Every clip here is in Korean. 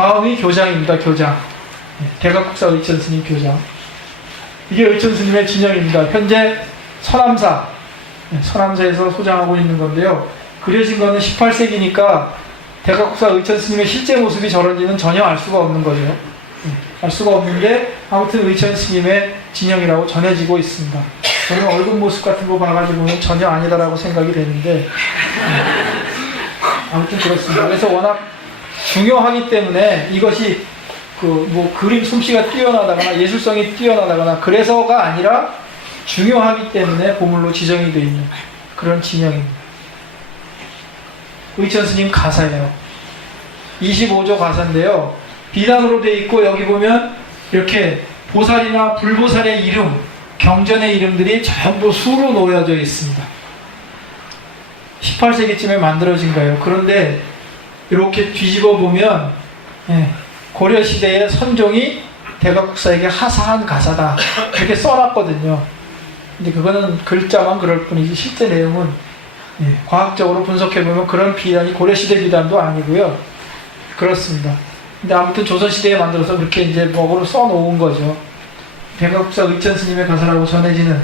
다음이 교장입니다. 교장. 대각국사 의천스님 교장. 이게 의천스님의 진영입니다. 현재 서남사, 서남사에서 소장하고 있는 건데요. 그려진 거는 18세기니까 대각국사 의천스님의 실제 모습이 저런지는 전혀 알 수가 없는 거죠. 알 수가 없는데 아무튼 의천스님의 진영이라고 전해지고 있습니다. 저는 얼굴 모습 같은 거 봐가지고는 전혀 아니다라고 생각이 되는데 아무튼 그렇습니다. 그래서 워낙 중요하기 때문에 이것이 그림 솜씨가 뛰어나다거나 예술성이 뛰어나다거나 그래서가 아니라 중요하기 때문에 보물로 지정이 되어 있는 그런 진영입니다. 의천스님 가사예요. 25조 가사인데요. 비단으로 되어 있고 여기 보면 이렇게 보살이나 불보살의 이름, 경전의 이름들이 전부 수로 놓여져 있습니다. 18세기쯤에 만들어진 거예요. 그런데 이렇게 뒤집어 보면 고려시대의 선종이 대각국사에게 하사한 가사다 이렇게 써놨거든요. 근데 그거는 글자만 그럴 뿐이지 실제 내용은 과학적으로 분석해보면 그런 비단이 고려시대 비단도 아니고요. 그렇습니다. 근데 아무튼 조선시대에 만들어서 그렇게 이제 먹으로 써놓은 거죠. 대각국사 의천스님의 가사라고 전해지는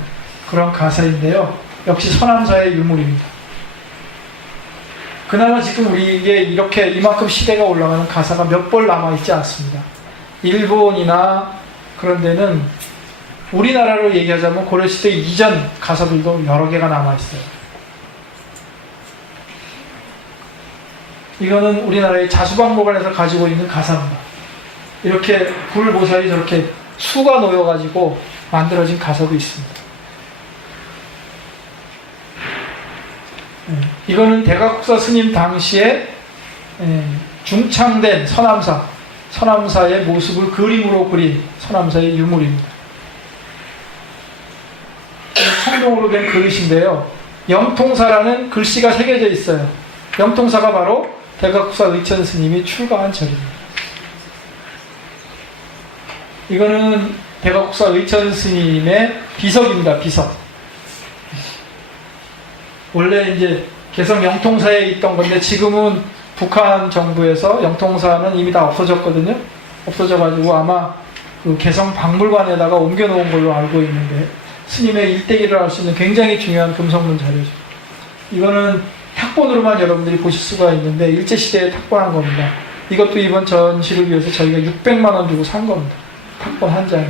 그런 가사인데요. 역시 서남사의 유물입니다. 그나마 지금 우리에게 이렇게 이만큼 시대가 올라가는 가사가 몇 벌 남아있지 않습니다. 일본이나 그런 데는 우리나라로 얘기하자면 고려시대 이전 가사들도 여러 개가 남아있어요. 이거는 우리나라의 자수박물관에서 가지고 있는 가사입니다. 이렇게 불보살이 저렇게 수가 놓여가지고 만들어진 가사도 있습니다. 이거는 대각국사 스님 당시에 중창된 서남사의 모습을 그림으로 그린 서남사의 유물입니다. 청동으로 된 그릇인데요. 영통사라는 글씨가 새겨져 있어요. 영통사가 바로 대각국사 의천스님이 출가한 절입니다. 이거는 대각국사 의천스님의 비석입니다. 비석. 원래 이제 개성 영통사에 있던 건데 지금은 북한 정부에서 영통사는 이미 다 없어졌거든요. 없어져가지고 아마 그 개성 박물관에다가 옮겨놓은 걸로 알고 있는데 스님의 일대기를 알 수 있는 굉장히 중요한 금성문 자료죠. 이거는 탁본으로만 여러분들이 보실 수가 있는데 일제시대에 탁본한 겁니다. 이것도 이번 전시를 위해서 저희가 600만 원 주고 산 겁니다. 탁본 한 장에.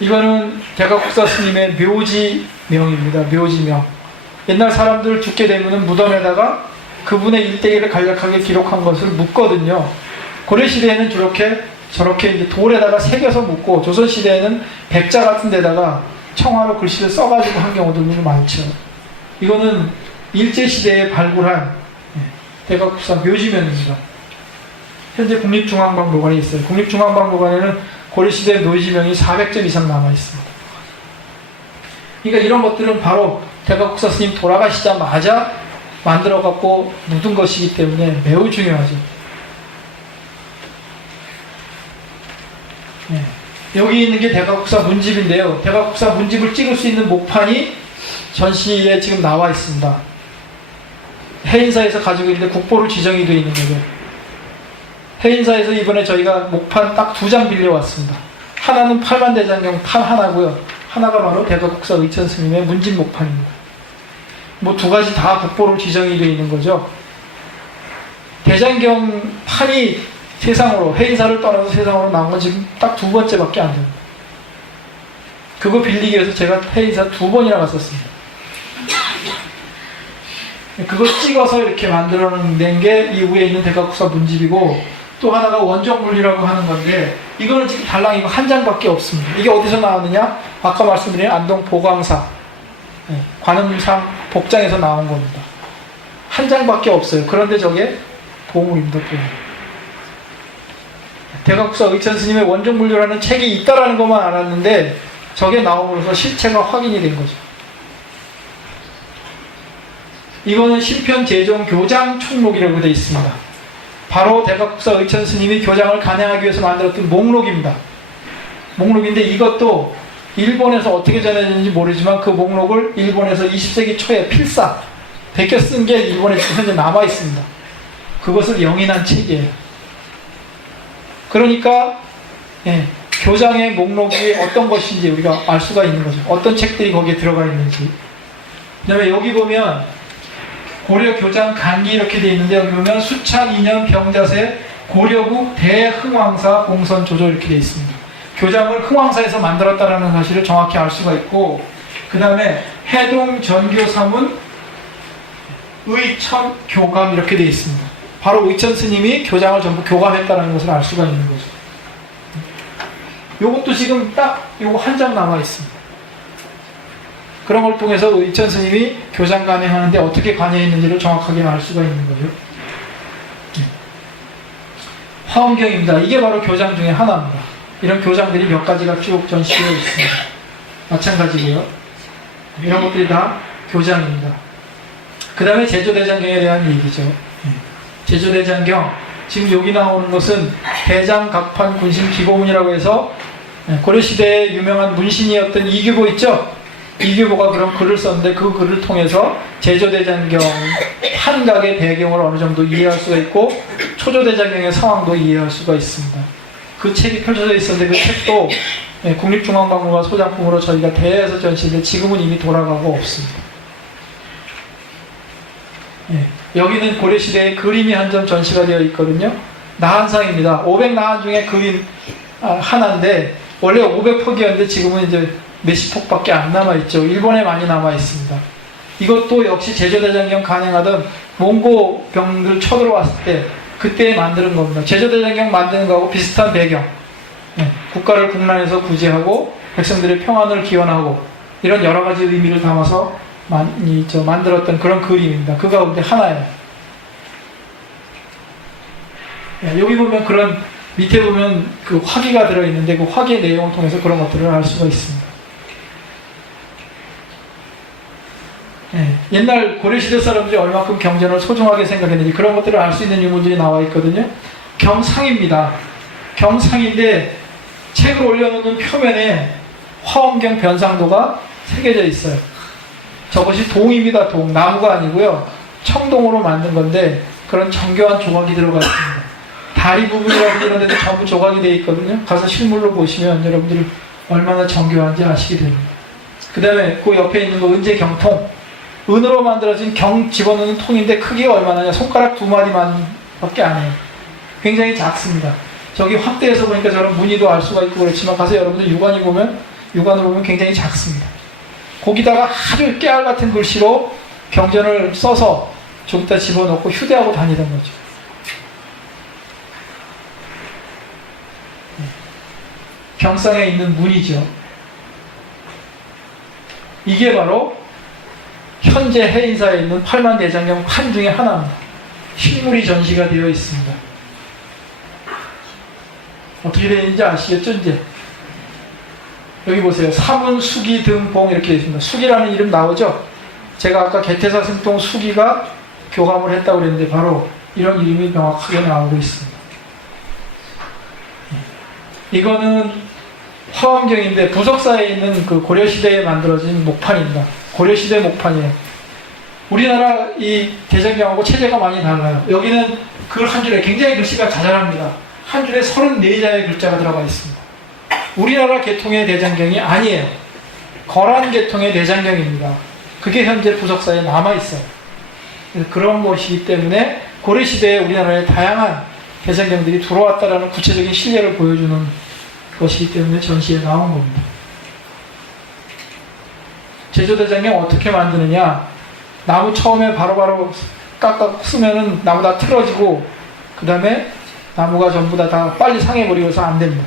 이거는 대각국사 스님의 묘지명입니다. 묘지명. 옛날 사람들 죽게 되면 무덤에다가 그분의 일대기를 간략하게 기록한 것을 묻거든요. 고려시대에는 저렇게 이제 돌에다가 새겨서 묻고, 조선시대에는 백자 같은 데다가 청화로 글씨를 써가지고 한 경우들도 많죠. 이거는 일제시대에 발굴한 대각국사 묘지명입니다. 현재 국립중앙박물관에 있어요. 국립중앙박물관에는 고려시대 묘지명이 400점 이상 남아있습니다. 그러니까 이런 것들은 바로 대각국사 스님 돌아가시자마자 만들어갖고 묻은 것이기 때문에 매우 중요하죠. 여기 있는 게 대각국사 문집인데요. 대각국사 문집을 찍을 수 있는 목판이 전시에 지금 나와 있습니다. 해인사에서 가지고 있는데 국보로 지정이 되어 있는 거죠. 해인사에서 이번에 저희가 목판 딱 2장 빌려왔습니다. 하나는 팔만대장경 팔 하나고요. 하나가 바로 대각국사 의천스님의 문집 목판입니다. 뭐 2가지 다 국보로 지정이 되어 있는 거죠. 대장경 판이 세상으로, 해인사를 떠나서 세상으로 나온 건 지금 딱 2번째밖에 안 됩니다. 그거 빌리기 위해서 제가 해인사 2번이나 갔었습니다. 그거 찍어서 이렇게 만들어낸 게 이 위에 있는 대각국사 문집이고, 또 하나가 원정물리라고 하는 건데, 이거는 지금 달랑 이거 한 장밖에 없습니다. 이게 어디서 나왔느냐? 아까 말씀드린 안동 보광사, 관음상 복장에서 나온 겁니다. 한 장밖에 없어요. 그런데 저게 보물입니다. 대각국사 의천스님의 원정물류라는 책이 있다라는 것만 알았는데 저게 나옴으로써 실체가 확인이 된 거죠. 이거는 신편 제종 교장 총록이라고 되어 있습니다. 바로 대각국사 의천스님이 교장을 간행하기 위해서 만들었던 목록입니다. 목록인데 이것도 일본에서 어떻게 전해졌는지 모르지만 그 목록을 일본에서 20세기 초에 필사 베껴 쓴 게 일본에 현재 남아 있습니다. 그것을 영인한 책이에요. 그러니까 교장의 목록이 어떤 것인지 우리가 알 수가 있는 거죠. 어떤 책들이 거기에 들어가 있는지. 그 다음에 여기 보면 고려 교장 간기 이렇게 돼 있는데, 여기 보면 수창 2년 병자세 고려국 대흥왕사 공선 조조 이렇게 돼 있습니다. 교장을 흥왕사에서 만들었다라는 사실을 정확히 알 수가 있고, 그 다음에 해동 전교 사문 의천 교감 이렇게 돼 있습니다. 바로 의천 스님이 교장을 전부 교감했다는 것을 알 수가 있는 거죠. 요것도 지금 딱 요거 한 장 남아 있습니다. 그런 걸 통해서 의천 스님이 교장 간행하는데 어떻게 관여했는지를 정확하게 알 수가 있는 거죠. 화엄경입니다. 이게 바로 교장 중에 하나입니다. 이런 교장들이 몇 가지가 쭉 전시되어 있습니다. 마찬가지고요. 이런 것들이 다 교장입니다. 그 다음에 제조대장경에 대한 얘기죠. 제조대장경, 지금 여기 나오는 것은 대장각판 군신 기고문이라고 해서 고려시대의 유명한 문신이었던 이규보 있죠? 이규보가 그런 글을 썼는데, 그 글을 통해서 제조대장경 한각의 배경을 어느 정도 이해할 수가 있고 초조대장경의 상황도 이해할 수가 있습니다. 그 책이 펼쳐져 있었는데, 그 책도 국립중앙박물관 소장품으로 저희가 대여해서 전시인데 지금은 이미 돌아가고 없습니다. 여기는 고려시대의 그림이 한 점 전시가 되어 있거든요. 나한상입니다. 500나한 중에 그림 하나인데, 원래 500폭이었는데 지금은 이제 몇십 폭밖에 안 남아있죠. 일본에 많이 남아있습니다. 이것도 역시 제조대장경 간행하던 몽고 병들 쳐들어왔을 때 그때 만드는 겁니다. 제조대장경 만드는 거하고 비슷한 배경. 국가를 국난에서 구제하고 백성들의 평안을 기원하고 이런 여러 가지 의미를 담아서 만들었던 그런 그림입니다. 그 가운데 하나예요. 여기 보면 그런 밑에 보면 그 화기가 들어있는데, 그 화기의 내용을 통해서 그런 것들을 알 수가 있습니다. 옛날 고려시대 사람들이 얼마큼 경전을 소중하게 생각했는지 그런 것들을 알 수 있는 유물들이 나와 있거든요. 경상입니다. 경상인데 책을 올려놓는 표면에 화엄경 변상도가 새겨져 있어요. 저것이 동입니다. 동. 나무가 아니고요. 청동으로 만든 건데 그런 정교한 조각이 들어가 있습니다. 다리 부분이라든지 이런 데도 전부 조각이 되어 있거든요. 가서 실물로 보시면 여러분들이 얼마나 정교한지 아시게 됩니다. 그 다음에 그 옆에 있는 거 은제경통. 은으로 만들어진 경 집어넣는 통인데 크기가 얼마나냐? 손가락 2마디만 밖에 안 해요. 굉장히 작습니다. 저기 확대해서 보니까 저런 무늬도 알 수가 있고 그렇지만 가서 여러분들 육안으로 보면 굉장히 작습니다. 거기다가 아주 깨알 같은 글씨로 경전을 써서 저기다 집어넣고 휴대하고 다니던 거죠. 경상에 있는 문이죠. 이게 바로 현재 해인사에 있는 8만 대장경 판 중에 하나입니다. 실물이 전시가 되어 있습니다. 어떻게 되어 있는지 아시겠죠? 이제 여기 보세요. 사문, 수기, 등봉 이렇게 되어 있습니다. 수기라는 이름 나오죠? 제가 아까 개태사 승통 수기가 교감을 했다고 그랬는데 바로 이런 이름이 명확하게 나오고 있습니다. 이거는 화엄경인데 부석사에 있는 그 고려시대에 만들어진 목판입니다. 고려시대 목판이에요. 우리나라 이 대장경하고 체제가 많이 달라요. 여기는 글 한 줄에 굉장히 글씨가 자잘합니다. 한 줄에 34자의 글자가 들어가 있습니다. 우리나라 계통의 대장경이 아니에요. 거란 계통의 대장경입니다. 그게 현재 부석사에 남아있어요. 그런 것이기 때문에 고려시대에 우리나라에 다양한 대장경들이 들어왔다라는 구체적인 실례를 보여주는 것이기 때문에 전시에 나온 겁니다. 제조대장경 어떻게 만드느냐? 나무 처음에 바로바로 깎아 쓰면은 나무 다 틀어지고 그 다음에 나무가 전부 다 빨리 상해버리고서 안 됩니다.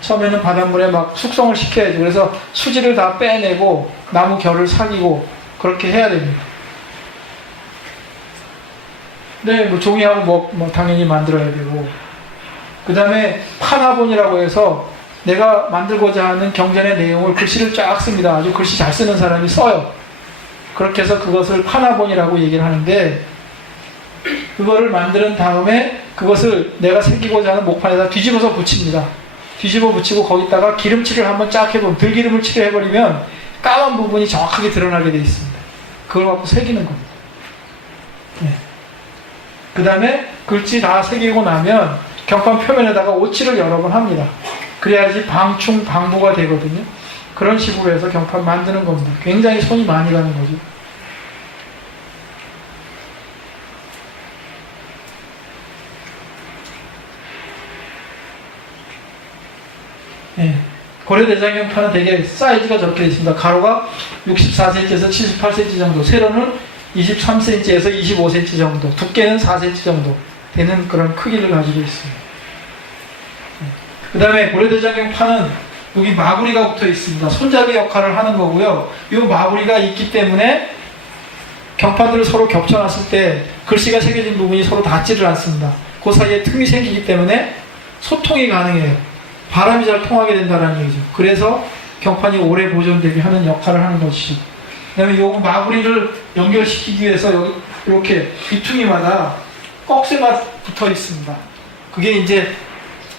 처음에는 바닷물에 막 숙성을 시켜야죠. 그래서 수지를 다 빼내고 나무 결을 사귀고 그렇게 해야 됩니다. 네, 뭐 종이하고 뭐 당연히 만들어야 되고 그 다음에 판화본이라고 해서 내가 만들고자 하는 경전의 내용을 글씨를 쫙 씁니다. 아주 글씨 잘 쓰는 사람이 써요. 그렇게 해서 그것을 판화본이라고 얘기를 하는데 그거를 만드는 다음에 그것을 내가 새기고자 하는 목판에다 뒤집어서 붙입니다. 뒤집어 붙이고 거기다가 기름칠을 한번 쫙 해보면 들기름을 칠해버리면 까만 부분이 정확하게 드러나게 되어 있습니다. 그걸 갖고 새기는 겁니다. 네. 그 다음에 글씨 다 새기고 나면 경판 표면에다가 오칠을 여러 번 합니다. 그래야지 방충, 방부가 되거든요. 그런 식으로 해서 경판 만드는 겁니다. 굉장히 손이 많이 가는 거죠. 네. 고려대장 경판은 되게 사이즈가 저렇게 되어 있습니다. 가로가 64cm에서 78cm 정도, 세로는 23cm에서 25cm 정도, 두께는 4cm 정도 되는 그런 크기를 가지고 있습니다. 그 다음에 고려대장 경판은 여기 마구리가 붙어 있습니다. 손잡이 역할을 하는 거고요. 이 마구리가 있기 때문에 경판들을 서로 겹쳐놨을 때 글씨가 새겨진 부분이 서로 닿지를 않습니다. 그 사이에 틈이 생기기 때문에 소통이 가능해요. 바람이 잘 통하게 된다는 얘기죠. 그래서 경판이 오래 보존되게 하는 역할을 하는 것이죠. 그 다음에 요 마구리를 연결시키기 위해서 여기 이렇게 귀퉁이마다 꺽쇠가 붙어 있습니다. 그게 이제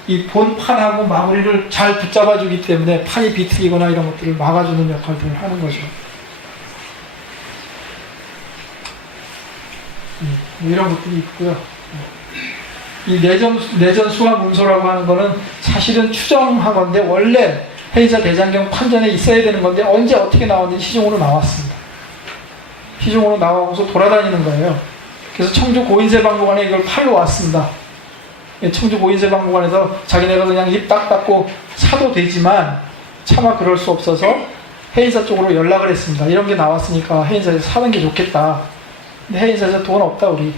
이 본판하고 마구리를 잘 붙잡아주기 때문에 판이 비틀리거나 이런 것들을 막아주는 역할들을 하는 거죠. 이런 것들이 있고요. 이 내전 수화 문서라고 하는 거는 사실은 추정하건데 원래 해의사 대장경 판전에 있어야 되는 건데 언제 어떻게 나왔는지 시중으로 나왔습니다. 시중으로 나와서 돌아다니는 거예요. 그래서 청주 고인세방국원에 이걸 팔러 왔습니다. 청주 고인세방국원에서 자기네가 그냥 입 딱 닫고 사도 되지만 차마 그럴 수 없어서 해인사 쪽으로 연락을 했습니다. 이런 게 나왔으니까 해인사에서 사는 게 좋겠다. 근데 해인사에서 돈 없다 우리.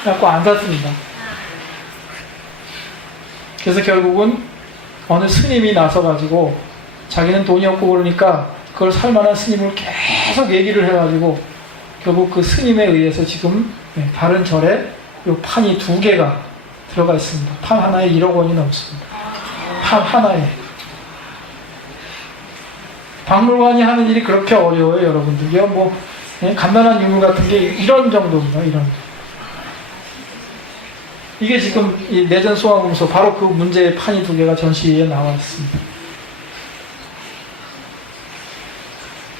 그래갖고 안 샀습니다. 그래서 결국은 어느 스님이 나서가지고 자기는 돈이 없고 그러니까 그걸 살만한 스님을 계속 얘기를 해가지고 결국 그 스님에 의해서 지금 다른 절에 이 판이 2개가 들어가 있습니다. 판 하나에 1억 원이 넘습니다. 판 하나에. 박물관이 하는 일이 그렇게 어려워요, 여러분들. 이건 뭐 간단한 유물 같은 게 이런 정도입니다. 이런. 이게 지금 이 내전 수화문서 바로 그 문제의 판이 2개가 전시에 나와 있습니다.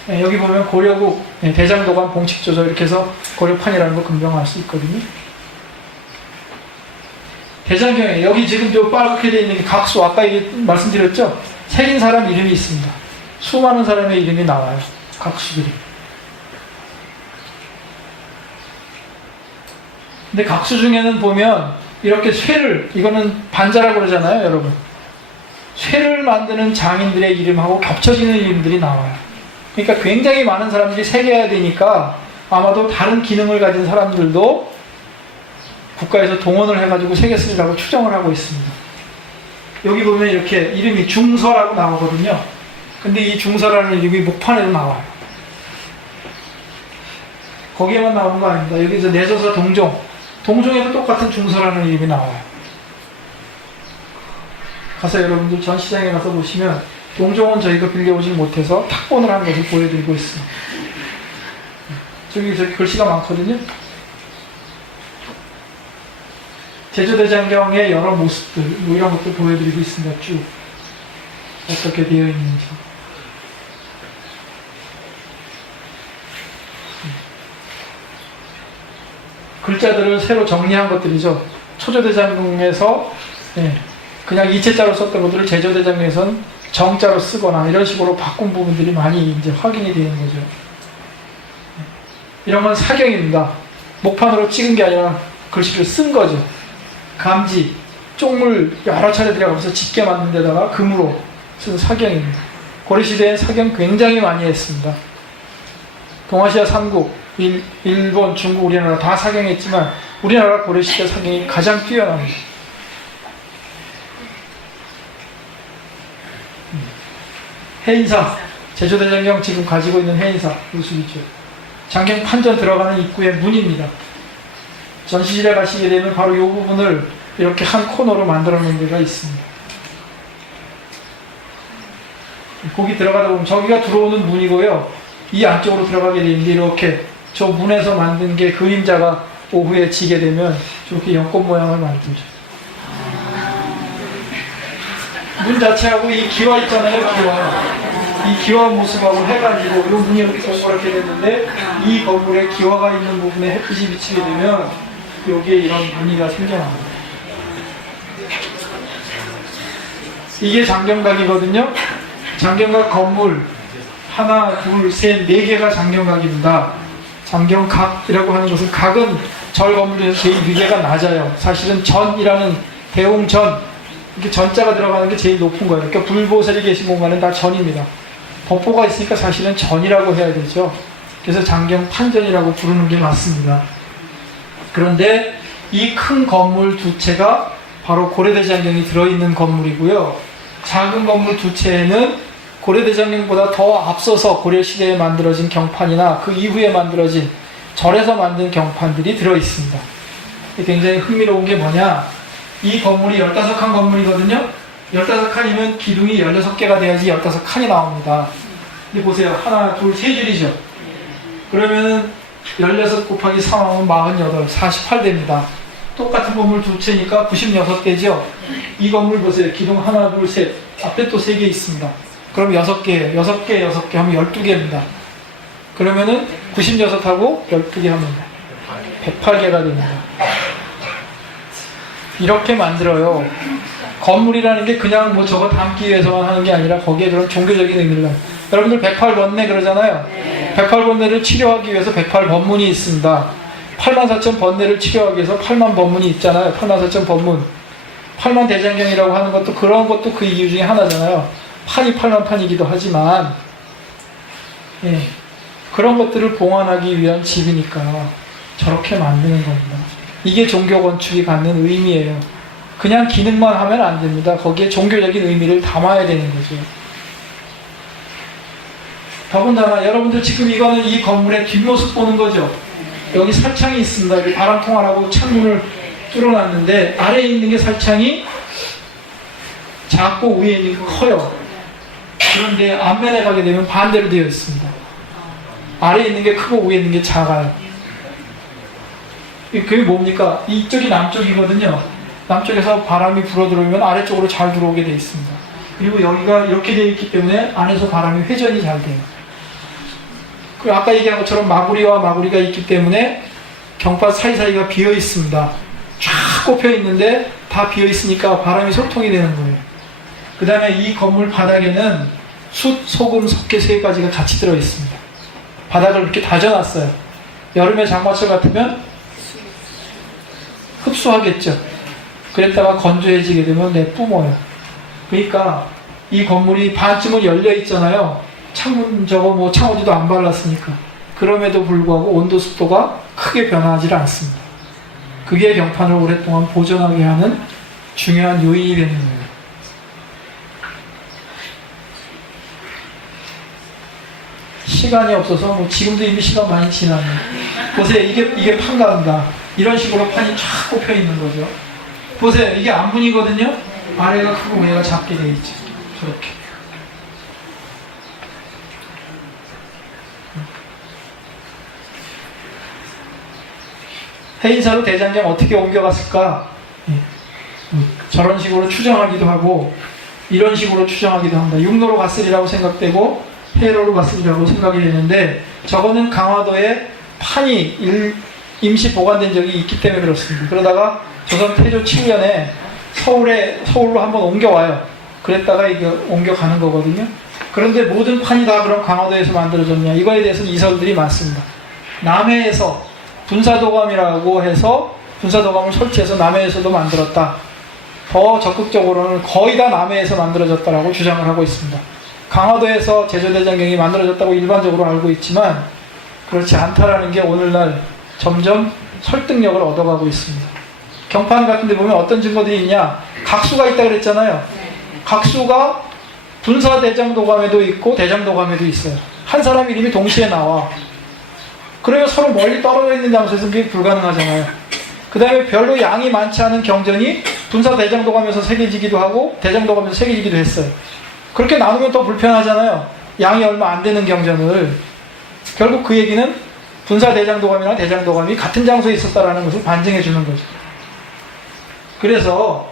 네, 여기 보면 고려국 대장도관 봉칙조서 이렇게 해서 고려판이라는 거 금방 알 수 있거든요. 대장경에 여기 지금 저 빨갛게 되어 있는 게 각수, 아까 말씀드렸죠? 새긴 사람 이름이 있습니다. 수많은 사람의 이름이 나와요. 각수들이. 근데 각수 중에는 보면 이렇게 쇠를, 이거는 반자라고 그러잖아요, 여러분. 쇠를 만드는 장인들의 이름하고 겹쳐지는 이름들이 나와요. 그러니까 굉장히 많은 사람들이 새겨야 되니까 아마도 다른 기능을 가진 사람들도 국가에서 동원을 해가지고 새겨 쓰리라고 추정을 하고 있습니다. 여기 보면 이렇게 이름이 중서라고 나오거든요. 근데 이 중서라는 이름이 목판에도 나와요. 거기에만 나오는 거 아닙니다. 여기서 내조서 동종에도 똑같은 중서라는 이름이 나와요. 가서 여러분들 전시장에 가서 보시면 동종은 저희가 빌려오지 못해서 탁본을 한 것을 보여드리고 있습니다. 저기 글씨가 많거든요. 제조대장경의 여러 모습들, 뭐 이런 것들 보여드리고 있습니다. 쭉 어떻게 되어 있는지. 글자들을 새로 정리한 것들이죠. 초조대장경에서 그냥 이체자로 썼던 것들을 제조대장경에서는 정자로 쓰거나 이런 식으로 바꾼 부분들이 많이 이제 확인이 되는 거죠. 이런 건 사경입니다. 목판으로 찍은 게 아니라 글씨를 쓴 거죠. 감지, 쪽물 여러 차례 들어가면서 짙게 만든 데다가 금으로 쓴 사경입니다. 고려시대엔 사경 굉장히 많이 했습니다. 동아시아 3국, 일본, 중국, 우리나라 다 사경했지만 우리나라 고려시대 사경이 가장 뛰어납니다. 해인사, 제조대장경 지금 가지고 있는 해인사 모습이죠. 장경 판전 들어가는 입구의 문입니다. 전시실에 가시게 되면 바로 이 부분을 이렇게 한 코너로 만들어 놓은 데가 있습니다. 거기 들어가다 보면 저기가 들어오는 문이고요. 이 안쪽으로 들어가게 되는데 이렇게 저 문에서 만든 게 그림자가 오후에 지게 되면 저렇게 연꽃 모양을 만들죠. 문 자체하고 이 기와 있잖아요, 기와. 이 기와 모습하고 해가지고 이 문이 이렇게 동그랗게 됐는데 이 건물에 기와가 있는 부분에 햇빛이 비치게 되면 여기에 이런 무늬가 생겨납니다. 이게 장경각이거든요. 장경각 건물 하나, 둘, 셋, 네 개가 장경각입니다. 장경각이라고 하는 것은 각은 절 건물 중에서 제일 위계가 낮아요. 사실은 전이라는 대웅전, 이렇게 전자가 들어가는 게 제일 높은 거예요. 그러니까 불보살이 계신 공간은 다 전입니다. 법보가 있으니까 사실은 전이라고 해야 되죠. 그래서 장경판전이라고 부르는 게 맞습니다. 그런데 이 큰 건물 두 채가 바로 고려대장경이 들어있는 건물이고요. 작은 건물 두 채에는 고려대장경보다 더 앞서서 고려시대에 만들어진 경판이나 그 이후에 만들어진 절에서 만든 경판들이 들어있습니다. 굉장히 흥미로운 게 뭐냐, 이 건물이 15칸 건물이거든요. 15칸이면 기둥이 16개가 돼야지 15칸이 나옵니다. 근데 보세요. 하나, 둘, 세 줄이죠. 그러면은 16 곱하기 3하면 48, 48대입니다. 똑같은 건물 두 채니까 96대죠. 이 건물 보세요. 기둥 하나, 둘, 셋. 앞에 또 3개 있습니다. 그럼 6개, 6개, 6개 하면 12개입니다. 그러면은 96하고 12개 하면 108개가 됩니다. 이렇게 만들어요. 건물이라는 게 그냥 뭐 저거 담기 위해서만 하는 게 아니라 거기에 그런 종교적인 의미를 가요. 여러분들 108번뇌 그러잖아요. 108번뇌를 치료하기 위해서 108번문이 있습니다. 84,000번뇌를 치료하기 위해서 8만 번문이 있잖아요. 84,000번문. 8만 대장경이라고 하는 것도 그런 것도 그 이유 중에 하나잖아요. 판이 8만 판이기도 하지만, 예, 그런 것들을 봉안하기 위한 집이니까 저렇게 만드는 겁니다. 이게 종교 건축이 갖는 의미예요. 그냥 기능만 하면 안 됩니다. 거기에 종교적인 의미를 담아야 되는 거죠. 더군다나 여러분들 지금 이거는 이 건물의 뒷모습 보는 거죠. 여기 살창이 있습니다. 여기 바람 통하라고 창문을 뚫어놨는데 아래에 있는 게 살창이 작고 위에 있는 게 커요. 그런데 앞면에 가게 되면 반대로 되어 있습니다. 아래에 있는 게 크고 위에 있는 게 작아요. 그게 뭡니까? 이쪽이 남쪽이거든요. 남쪽에서 바람이 불어 들어오면 아래쪽으로 잘 들어오게 되어 있습니다. 그리고 여기가 이렇게 되어 있기 때문에 안에서 바람이 회전이 잘 돼요. 그리고 아까 얘기한 것처럼 마구리와 마구리가 있기 때문에 경판 사이사이가 비어 있습니다. 쫙 꼽혀 있는데 다 비어 있으니까 바람이 소통이 되는 거예요. 그 다음에 이 건물 바닥에는 숯, 소금, 석회 3가지가 같이 들어 있습니다. 바닥을 이렇게 다져놨어요. 여름에 장마철 같으면 흡수하겠죠. 그랬다가 건조해지게 되면 내뿜어요. 그러니까 이 건물이 반쯤은 열려 있잖아요. 창문 저거 뭐 창호지도 안 발랐으니까. 그럼에도 불구하고 온도 습도가 크게 변하지 않습니다. 그게 경판을 오랫동안 보존하게 하는 중요한 요인이 되는 거예요. 시간이 없어서 뭐 지금도 이미 시간 많이 지났네. 보세요. 이게 판가입니다. 이런 식으로 판이 쫙 꼽혀 있는 거죠. 보세요. 이게 안문이거든요. 아래가 크고 위가 작게 되어 있죠. 저렇게. 해인사로 대장경 어떻게 옮겨갔을까? 저런 식으로 추정하기도 하고 이런 식으로 추정하기도 합니다. 육로로 갔으리라고 생각되고 해로로 갔으리라고 생각이 되는데 저거는 강화도에 판이 임시 보관된 적이 있기 때문에 그렇습니다. 그러다가 조선 태조 7년에 서울로 한번 옮겨와요. 그랬다가 이게 옮겨가는 거거든요. 그런데 모든 판이 다 그럼 강화도에서 만들어졌냐? 이거에 대해서는 이설들이 많습니다. 남해에서 분사도감이라고 해서 분사도감을 설치해서 남해에서도 만들었다. 더 적극적으로는 거의 다 남해에서 만들어졌다라고 주장을 하고 있습니다. 강화도에서 제조대장경이 만들어졌다고 일반적으로 알고 있지만 그렇지 않다라는 게 오늘날 점점 설득력을 얻어가고 있습니다. 경판 같은 데 보면 어떤 증거들이 있냐? 각수가 있다 그랬잖아요. 각수가 분사대장도감에도 있고 대장도감에도 있어요. 한 사람 이름이 동시에 나와. 그러면 서로 멀리 떨어져 있는 장소에서 그게 불가능하잖아요. 그 다음에 별로 양이 많지 않은 경전이 분사대장도감에서 새겨지기도 하고 대장도감에서 새겨지기도 했어요. 그렇게 나누면 더 불편하잖아요. 양이 얼마 안 되는 경전을. 결국 그 얘기는 분사대장도감이나 대장도감이 같은 장소에 있었다라는 것을 반증해 주는 거죠. 그래서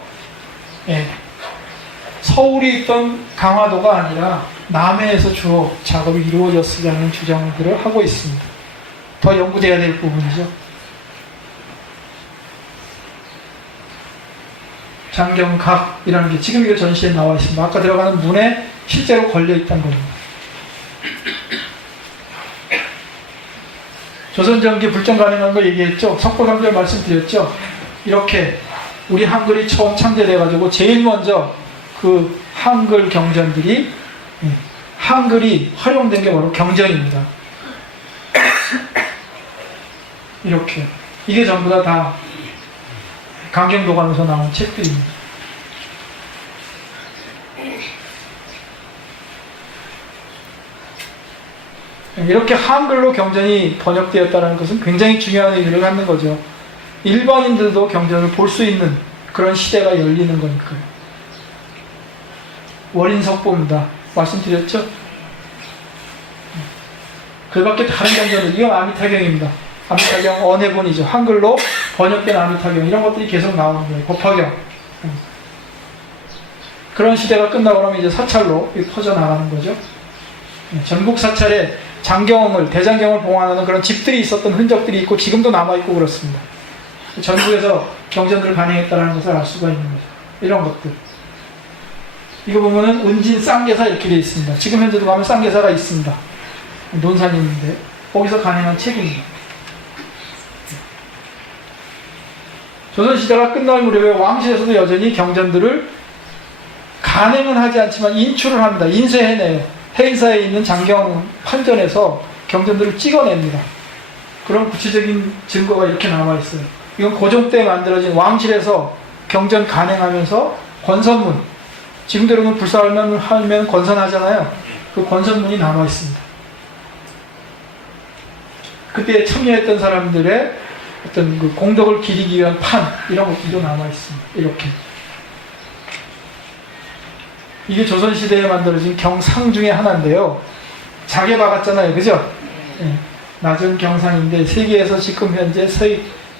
서울이 있던 강화도가 아니라 남해에서 주로 작업이 이루어졌으라는 주장들을 하고 있습니다. 더 연구돼야 될 부분이죠. 장경각이라는 게 지금 이거 전시에 나와 있습니다. 아까 들어가는 문에 실제로 걸려 있다는 겁니다. 조선전기 불정 가능한 거 얘기했죠. 석고삼절 말씀드렸죠. 이렇게 우리 한글이 처음 창제돼가지고 제일 먼저 그 한글 경전들이 한글이 활용된 게 바로 경전입니다. 이렇게 이게 전부 다 강경도감에서 나온 책들입니다. 이렇게 한글로 경전이 번역되었다는 것은 굉장히 중요한 의미를 갖는 거죠. 일반인들도 경전을 볼 수 있는 그런 시대가 열리는 거니까요. 월인석보입니다. 말씀드렸죠? 그 밖에 다른 경전은 이건 아미타경입니다. 아미타경 언해본이죠. 한글로 번역된 아미타경 이런 것들이 계속 나오는 거예요. 법화경. 그런 시대가 끝나고 나면 이제 사찰로 퍼져나가는 거죠. 전국 사찰에 장경을, 대장경을 봉안하는 그런 집들이 있었던 흔적들이 있고 지금도 남아있고 그렇습니다. 전국에서 경전들을 간행했다는 것을 알 수가 있는 거죠. 이런 것들. 이거 보면은 은진 쌍계사 이렇게 되어 있습니다. 지금 현재도 가면 쌍계사가 있습니다. 논산이 있는데 거기서 간행한 책입니다. 조선시대가 끝날 무렵에 왕실에서도 여전히 경전들을 간행은 하지 않지만 인출을 합니다. 인쇄해내요. 해인사에 있는 장경 판전에서 경전들을 찍어냅니다. 그런 구체적인 증거가 이렇게 남아있어요. 이건 고종 때 만들어진 왕실에서 경전 간행하면서 권선문, 지금도 여러분 불사하면 하면 권선하잖아요. 그 권선문이 남아있습니다. 그때 참여했던 사람들의 어떤 그 공덕을 기리기 위한 판, 이런 것들도 남아있습니다. 이렇게. 이게 조선시대에 만들어진 경상 중에 하나인데요. 작게 박았잖아요. 그죠? 네. 낮은 경상인데 세계에서 지금 현재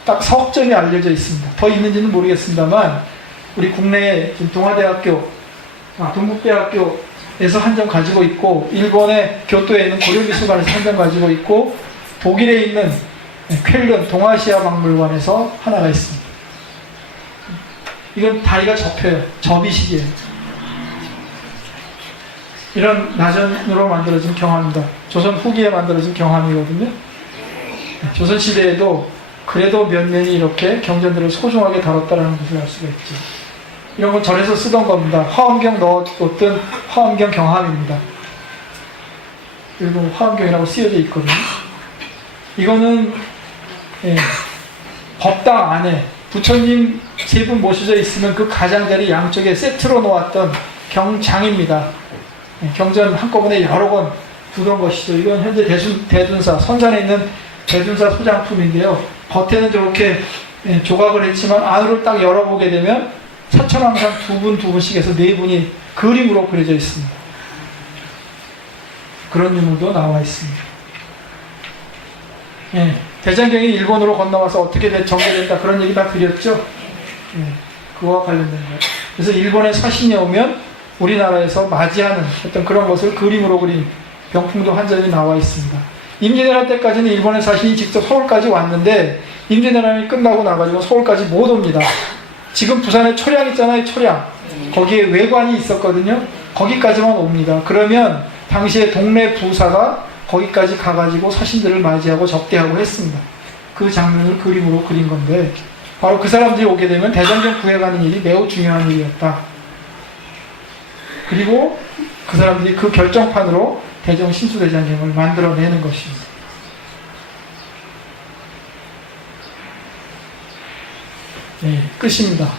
딱 석점이 알려져 있습니다. 더 있는지는 모르겠습니다만 우리 국내에 지금 동국대학교에서 한 점 가지고 있고 일본의 교토에 있는 고려미술관에서 한 점 가지고 있고 독일에 있는 쾰른 동아시아 박물관에서 하나가 있습니다. 이건 다리가 접혀요. 접이식이에요. 이런 나전으로 만들어진 경함입니다. 조선 후기에 만들어진 경함이거든요. 조선시대에도 그래도 몇몇이 이렇게 경전들을 소중하게 다뤘다는 것을 알 수가 있죠. 이런 건 절에서 쓰던 겁니다. 화엄경 넣었던 화엄경 경함입니다. 그리고 화엄경이라고 쓰여져 있거든요. 이거는 법당 안에 부처님 세 분 모셔져 있으면 그 가장자리 양쪽에 세트로 놓았던 경장입니다. 경전 한꺼번에 여러 권 두던 것이죠. 이건 현재 대둔사, 선산에 있는 대둔사 소장품인데요. 겉에는 저렇게 조각을 했지만 안으로 딱 열어보게 되면 사천왕상 두 분씩 해서 네 분이 그림으로 그려져 있습니다. 그런 유물도 나와 있습니다. 대장경이 일본으로 건너와서 어떻게 전개된다 그런 얘기 다 드렸죠. 그거와 관련된 거예요. 그래서 일본의 사신이 오면 우리나라에서 맞이하는 어떤 그런 것을 그림으로 그린 병풍도 한 점이 나와 있습니다. 임진왜란 때까지는 일본의 사신이 직접 서울까지 왔는데 임진왜란이 끝나고 나가지고 서울까지 못 옵니다. 지금 부산에 초량 있잖아요. 초량. 거기에 외관이 있었거든요. 거기까지만 옵니다. 그러면 당시에 동네 부사가 거기까지 가가지고 사신들을 맞이하고 접대하고 했습니다. 그 장면을 그림으로 그린 건데 바로 그 사람들이 오게 되면 대장경 구해가는 일이 매우 중요한 일이었다. 그리고 그 사람들이 그 결정판으로 대종 신수대장경을 만들어내는 것입니다. 네, 끝입니다.